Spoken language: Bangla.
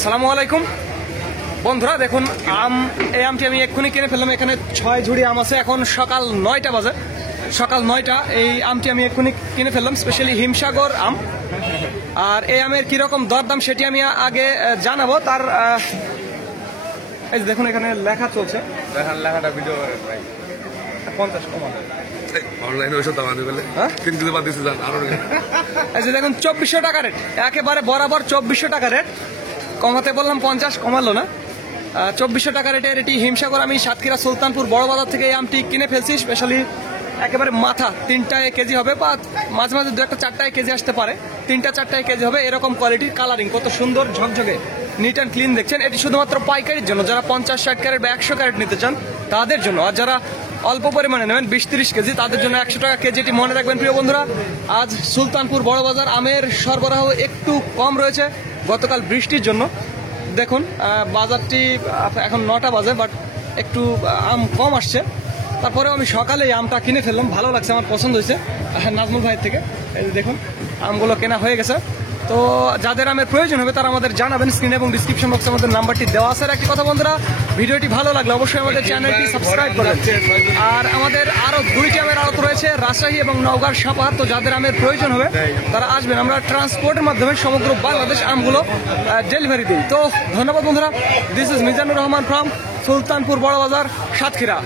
আসসালামু আলাইকুম বন্ধুরা, দেখুন এই আমটি আমি এক্ষুনি কিনে ফেললাম। এখানে 6 ঝুড়ি আম আছে। এখন সকাল 9টা বাজে। সকাল 9টা এই আমটি আমি এক্ষুনি কিনে ফেললাম, স্পেশালি হিমসাগর আম। আর এই আমের কিরকম দরদাম সেটি আমি আগে জানাবো। তার এই যে দেখুন এখানে লেখা চলছে, লেখাটা ভিডিও করে ভাই 50 কমা। অনলাইনে ওইসব দাম আনি বলে কিন্তু বাদ দিচ্ছে জান আরো এই যে দেখুন 2400 টাকা রেট, একেবারে বরাবর 2400 টাকা রেট। কমাতে বললাম 50, কমালো না। 2400 টাকা রেটের এটি হিমসাগর। আমি সাতক্ষীরা সুলতানপুর বড় বাজার থেকে এই আমটি কিনে ফেলছি। স্পেশালি একেবারে মাথা 3টায় কেজি হবে, বা মাঝে মাঝে 2-1 4টায় কেজি আসতে পারে। 3-4টায় কেজি হবে, এরকম কোয়ালিটির। কালারিং কত সুন্দর, ঝকঝকে, নিট অ্যান্ড ক্লিন দেখছেন। এটি শুধুমাত্র পাইকারির জন্য, যারা 50-60 ক্যারেট বা 100 ক্যারেট নিতে চান তাদের জন্য। আর যারা অল্প পরিমাণে নেবেন 20-30 কেজি, তাদের জন্য 100 টাকা কেজি। এটি মনে রাখবেন প্রিয় বন্ধুরা। আজ সুলতানপুর বড় বাজার আমের সরবরাহ একটু কম রয়েছে গতকাল বৃষ্টির জন্য। দেখুন বাজারটি এখন 9টা বাজে, বাট একটু আম কম আসছে। তারপরেও আমি সকালে এই আমটা কিনে ফেললাম, ভালো লাগছে, আমার পছন্দ হয়েছে নাজমুল ভাইয়ের থেকে। এই যে দেখুন আমগুলো কেনা হয়ে গেছে। তো যাদের আমের প্রয়োজন হবে তারা আমাদের জানাবেন। স্ক্রিন এবং ডিসক্রিপশন বক্সে আমাদের নাম্বারটি দেওয়া আছে। আর একটি কথা বন্ধুরা, ভিডিওটি ভালো লাগলে অবশ্যই আমাদের চ্যানেলটি সাবস্ক্রাইব করবেন। আর আমাদের আরও 2টি আমের আড়ত রয়েছে, রাজশাহী এবং নওগাঁর সাপাহার। তো যাদের আমের প্রয়োজন হবে তারা আসবেন। আমরা ট্রান্সপোর্টের মাধ্যমে সমগ্র বাংলাদেশ আমগুলো ডেলিভারি দিই। তো ধন্যবাদ বন্ধুরা। This is Mizanur Rahman from Sultanpur বড় বাজার, সাতক্ষীরা।